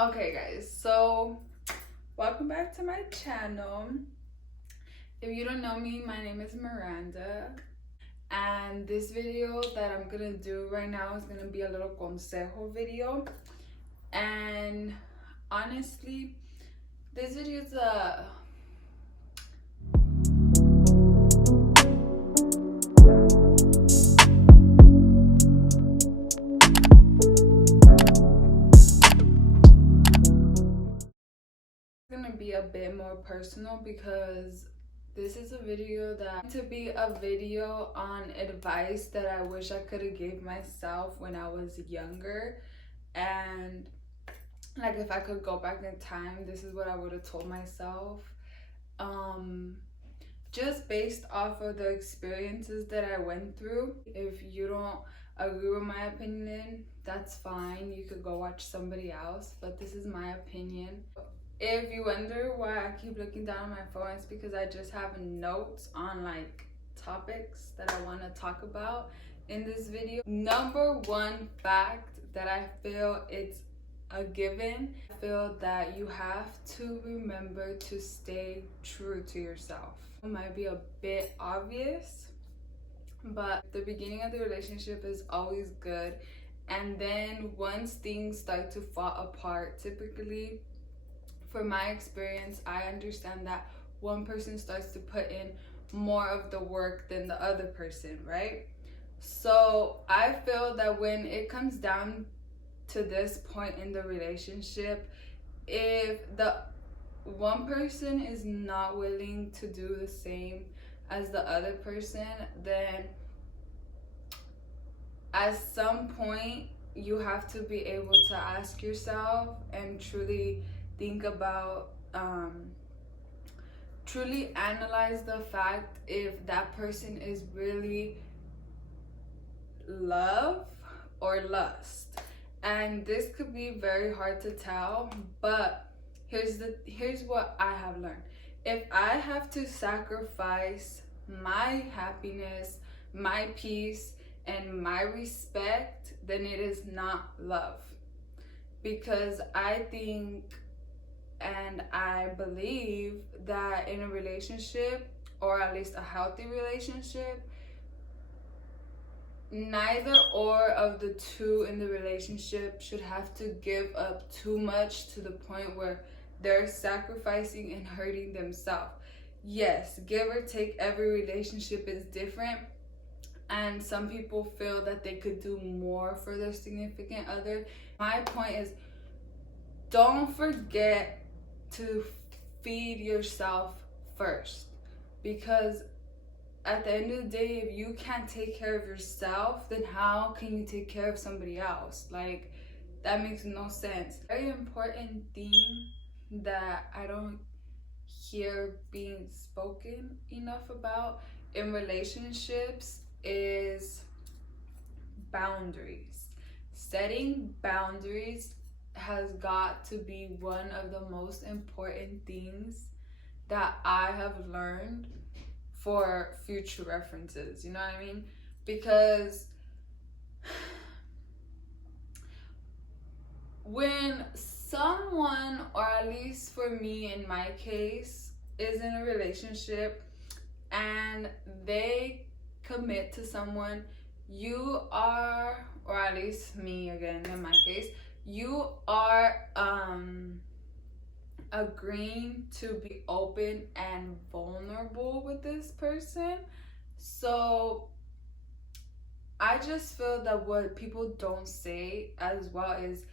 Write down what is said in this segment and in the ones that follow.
Okay guys, so welcome back to my channel. If you don't know me, my name is Miranda, and this video that I'm gonna do right now is gonna be a little consejo video. And honestly, this video is gonna be a bit more personal because this is a video that to be a video on advice that I wish I could have gave myself when I was younger. And like, if I could go back in time, this is what I would have told myself. um just based off of the experiences that I went through. If you don't agree with my opinion, that's fine. You could go watch somebody else, but this is my opinion. If you wonder why I keep looking down at my phone, it's because I just have notes on like topics that I want to talk about in this video. Number one fact that I feel it's a given, I feel that you have to remember to stay true to yourself. It might be a bit obvious, but the beginning of the relationship is always good. And then once things start to fall apart, typically, for my experience, I understand that one person starts to put in more of the work than the other person, right? So I feel that when it comes down to this point in the relationship, if the one person is not willing to do the same as the other person, then at some point you have to be able to ask yourself and truly think about, truly analyze the fact if that person is really love or lust. And this could be very hard to tell, but here's what I have learned. If I have to sacrifice my happiness, my peace, and my respect, then it is not love. Because I think and I believe that in a relationship, or at least a healthy relationship, neither or of the two in the relationship should have to give up too much to the point where they're sacrificing and hurting themselves. Yes, give or take, every relationship is different, and some people feel that they could do more for their significant other. My point is, don't forget to feed yourself first, because at the end of the day, if you can't take care of yourself, then how can you take care of somebody else? Like, that makes no sense. Very important thing that I don't hear being spoken enough about in relationships is boundaries. Setting boundaries has got to be one of the most important things that I have learned for future references. You know what I mean? Because when someone, or at least for me in my case, is in a relationship and they commit to someone, you are, or at least me again in my case, you are agreeing to be open and vulnerable with this person. So I just feel that what people don't say as well is,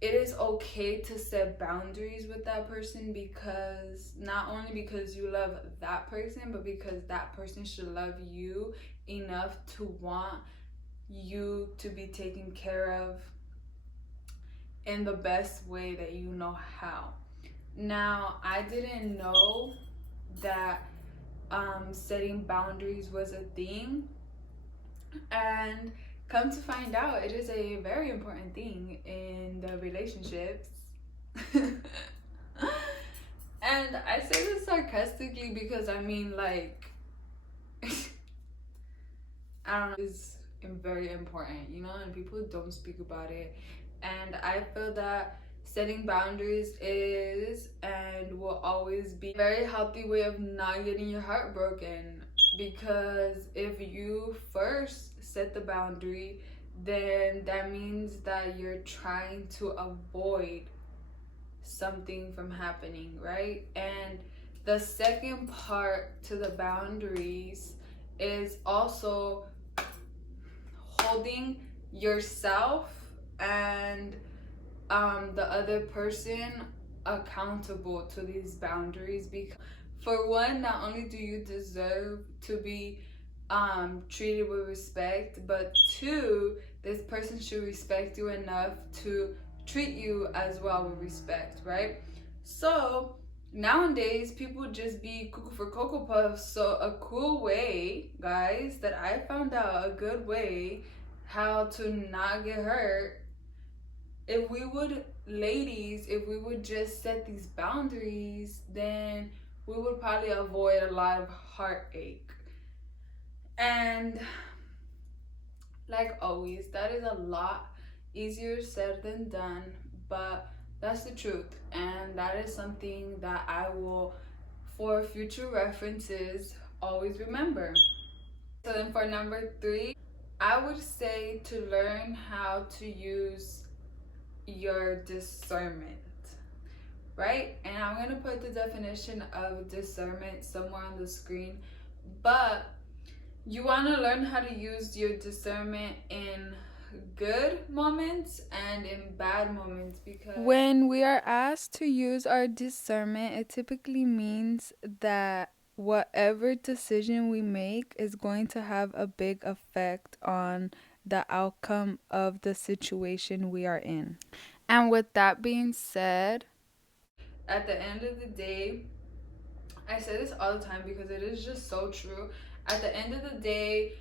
it is okay to set boundaries with that person, because not only because you love that person, but because that person should love you enough to want you to be taken care of in the best way that you know how. Now, I didn't know that setting boundaries was a thing, and come to find out, it is a very important thing in the relationships. And I say this sarcastically because I mean, like, I don't know, it's very important, you know, and people don't speak about it. And I feel that setting boundaries is and will always be a very healthy way of not getting your heart broken. Because if you first set the boundary, then that means that you're trying to avoid something from happening, right? And the second part to the boundaries is also holding yourself and the other person accountable to these boundaries. Because for one, not only do you deserve to be treated with respect, but two, this person should respect you enough to treat you as well with respect, right? So nowadays people just be cuckoo for Cocoa Puffs. So a cool way, guys, that I found out, a good way how to not get hurt, if we would, ladies, if we would just set these boundaries, then we would probably avoid a lot of heartache. And like always, that is a lot easier said than done, but that's the truth. And that is something that I will, for future references, always remember. So then for number 3, I would say to learn how to use your discernment, right? And I'm going to put the definition of discernment somewhere on the screen, but you want to learn how to use your discernment in good moments and in bad moments. Because when we are asked to use our discernment, it typically means that whatever decision we make is going to have a big effect on the outcome of the situation we are in. And with that being said, at the end of the day, I say this all the time because it is just so true. At the end of the day,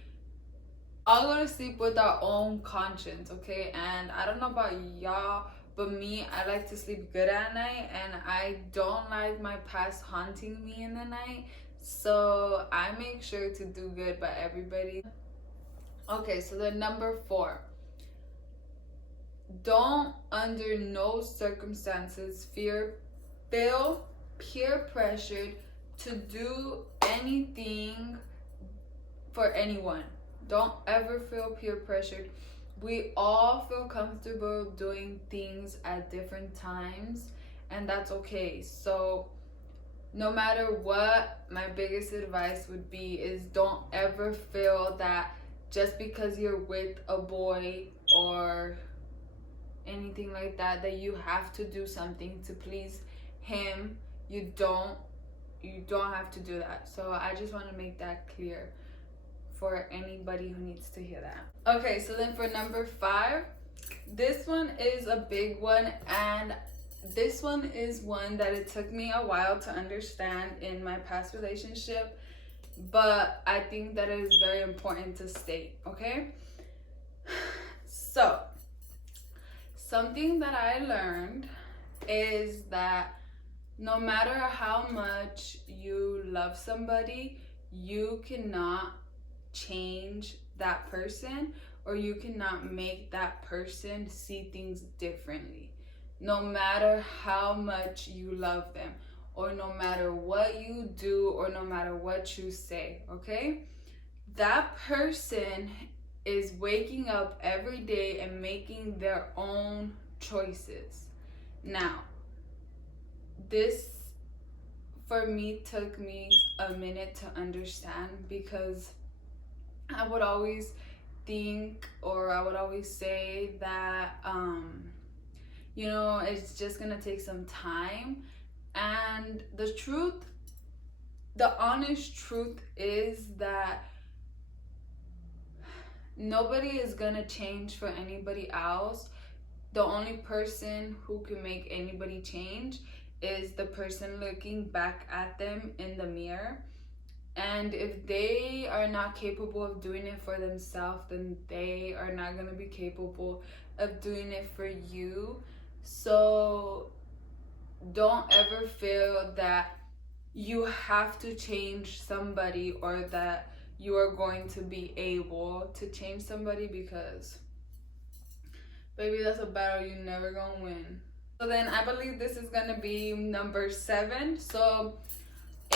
all go to sleep with our own conscience, okay? And I don't know about y'all, but me, I like to sleep good at night, and I don't like my past haunting me in the night. So I make sure to do good by everybody. Okay, so the number 4. Don't under no circumstances feel peer pressured to do anything for anyone. Don't ever feel peer pressured. We all feel comfortable doing things at different times, and that's okay. So no matter what, my biggest advice would be is don't ever feel that just because you're with a boy or anything like that, that you have to do something to please him. You don't have to do that. So I just want to make that clear for anybody who needs to hear that. Okay, so then for number 5, this one is a big one, and this one is one that it took me a while to understand in my past relationship, but I think that it is very important to state, okay? So something that I learned is that no matter how much you love somebody, you cannot change that person, or you cannot make that person see things differently. No matter how much you love them, or no matter what you do, or no matter what you say, okay? That person is waking up every day and making their own choices. Now, this for me took me a minute to understand, because I would always think, or I would always say that it's just gonna take some time. And the honest truth is that nobody is gonna change for anybody else. The only person who can make anybody change is the person looking back at them in the mirror. And if they are not capable of doing it for themselves, then they are not going to be capable of doing it for you. So don't ever feel that you have to change somebody, or that you are going to be able to change somebody, because Baby, that's a battle you never gonna win. So then I believe this is gonna be number 7. So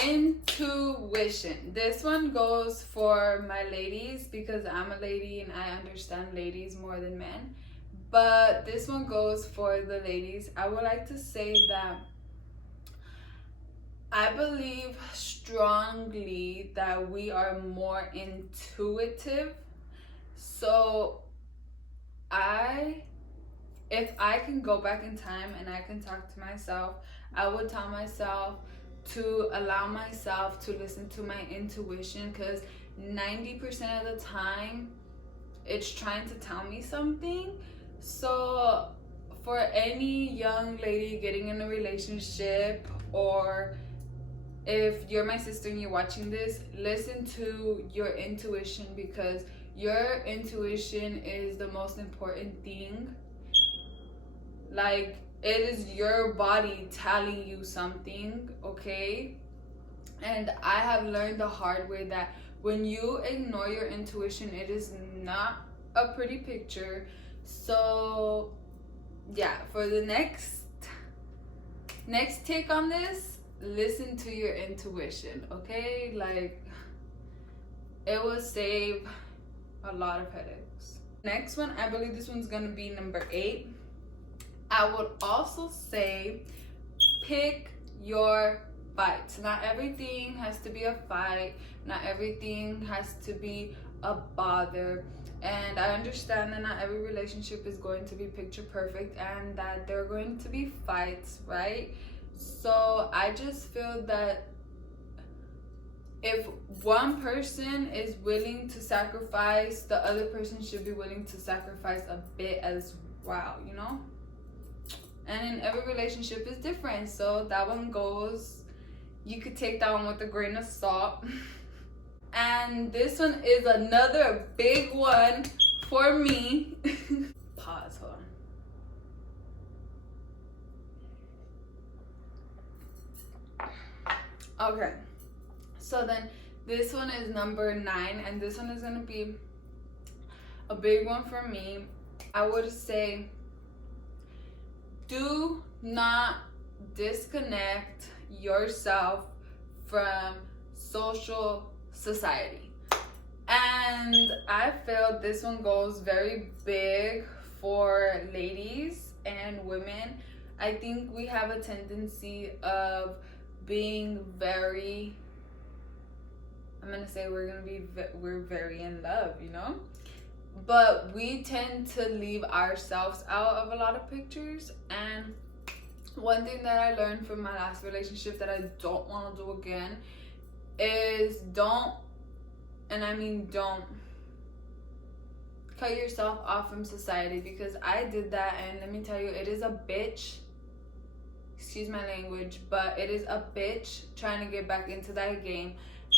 intuition. This one goes for my ladies because I'm a lady and I understand ladies more than men. But this one goes for the ladies. I would like to say that I believe strongly that we are more intuitive. So if I can go back in time and I can talk to myself, I would tell myself to allow myself to listen to my intuition, because 90% of the time it's trying to tell me something. So for any young lady getting in a relationship, or if you're my sister and you're watching this, listen to your intuition, because your intuition is the most important thing. Like, it is your body telling you something, okay? And I have learned the hard way that when you ignore your intuition, it is not a pretty picture. So yeah, for the next take on this, listen to your intuition, okay? Like, it will save a lot of headaches. Next one, I believe this one's gonna be number 8. I would also say pick your fights. Not everything has to be a fight. Not everything has to be a bother. And I understand that not every relationship is going to be picture perfect and that there are going to be fights, right? So I just feel that if one person is willing to sacrifice, the other person should be willing to sacrifice a bit as well, you know? And in every relationship is different, so that one goes, you could take that one with a grain of salt. And this one is another big one for me. Pause, hold on. Okay, so then this one is number 9, and this one is gonna be a big one for me. I would say, do not disconnect yourself from social society. And I feel this one goes very big for ladies and women. I think we have a tendency of being very, I'm gonna say we're very in love, you know? But we tend to leave ourselves out of a lot of pictures. And one thing that I learned from my last relationship that I don't want to do again is don't cut yourself off from society, because I did that, and let me tell you, it is a bitch, excuse my language, but it is a bitch trying to get back into that game.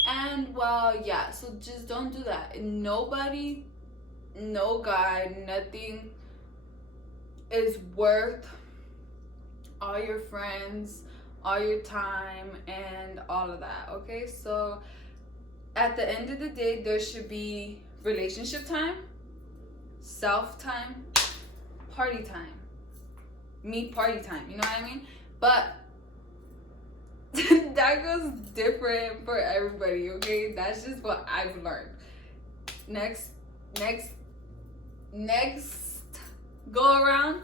And well, yeah, so just don't do that. Nobody, no guy, nothing is worth all your friends, all your time, and all of that, okay? So at the end of the day, there should be relationship time, self time, party time, me party time, you know what I mean? But that goes different for everybody, okay? That's just what I've learned. Next go around,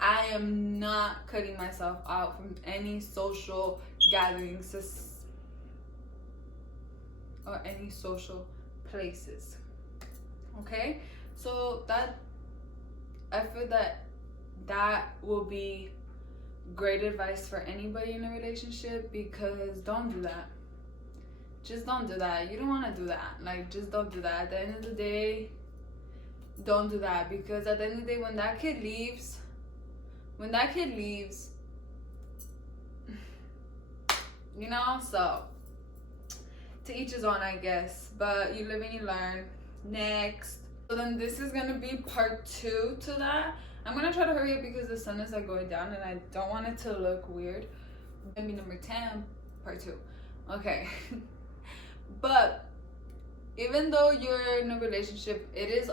I am not cutting myself out from any social gatherings or any social places, okay? So that, I feel that will be great advice for anybody in a relationship, because don't do that. Just don't do that. You don't want to do that. Like, just don't do that. At the end of the day, don't do that, because at the end of the day, when that kid leaves, you know, so to each his own, I guess, but you live and you learn. Next, so then this is gonna be part 2 to that. I'm gonna try to hurry up because the sun is like going down and I don't want it to look weird. Maybe number 10, part 2. Okay. But even though you're in a relationship, it is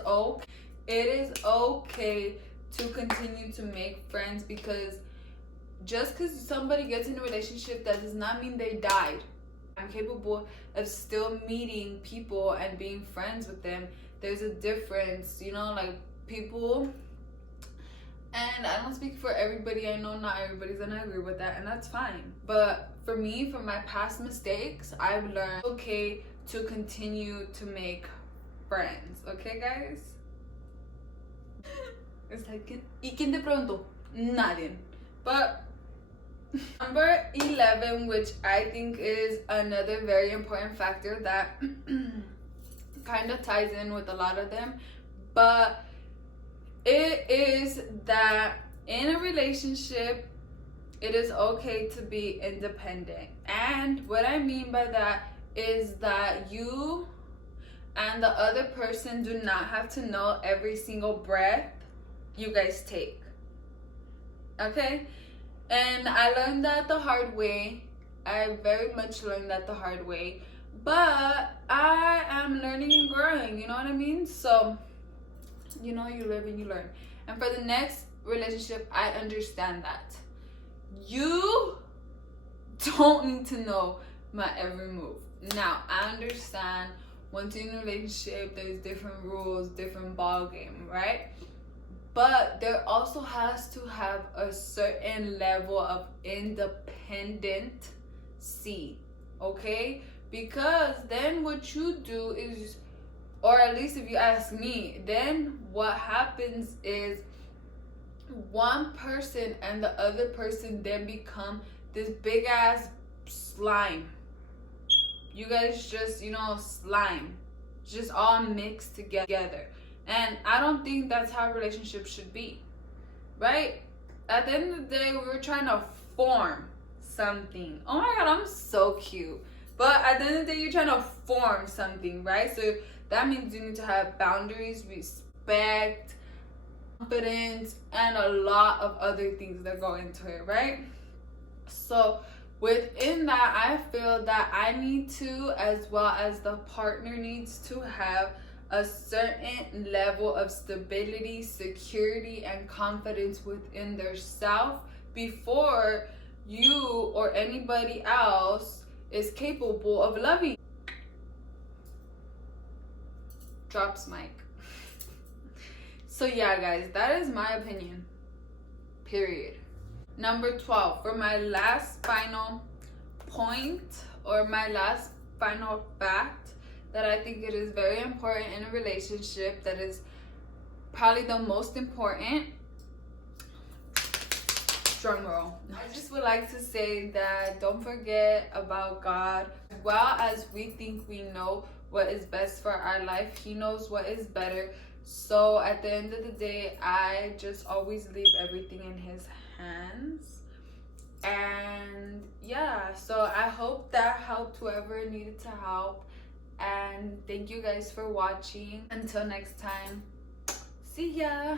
okay to continue to make friends, because just because somebody gets in a relationship, that does not mean they died. I'm capable of still meeting people and being friends with them. There's a difference, you know, like people, and I don't speak for everybody. I know not everybody's gonna agree with that, and that's fine. But for me, from my past mistakes, I've learned okay to continue to make friends. Okay, guys? It's like, ¿y quién te preguntó? Nadie. But number 11, which I think is another very important factor that kind of ties in with a lot of them, but it is that in a relationship, it is okay to be independent. And what I mean by that is that you and the other person do not have to know every single breath you guys take. Okay? And I learned that the hard way. I very much learned that the hard way. But I am learning and growing, you know what I mean? So, you know, you live and you learn. And for the next relationship, I understand that. You don't need to know my every move. Now, I understand once you're in a relationship, there's different rules, different ball game, right? But there also has to have a certain level of independency, okay? Because then what you do is, or at least if you ask me, then what happens is one person and the other person then become this big ass slime. You guys just, you know, slime. Just all mixed together. And I don't think that's how relationships should be, right? At the end of the day, we're trying to form something. Oh my God, I'm so cute. But at the end of the day, you're trying to form something, right? So that means you need to have boundaries, respect, confidence, and a lot of other things that go into it, right? So within that, I feel that I need to, as well as the partner needs to, have a certain level of stability, security, and confidence within their self before you or anybody else is capable of loving. Drops mic. So yeah, guys, that is my opinion. Period. Number 12, for my last final point, or my last final fact that I think it is very important in a relationship, that is probably the most important. Drum roll. I just would like to say that don't forget about God. As well as we think we know what is best for our life, He knows what is better. So at the end of the day, I just always leave everything in His hands. And yeah, so I hope that helped whoever needed to help. And thank you guys for watching. Until next time, see ya.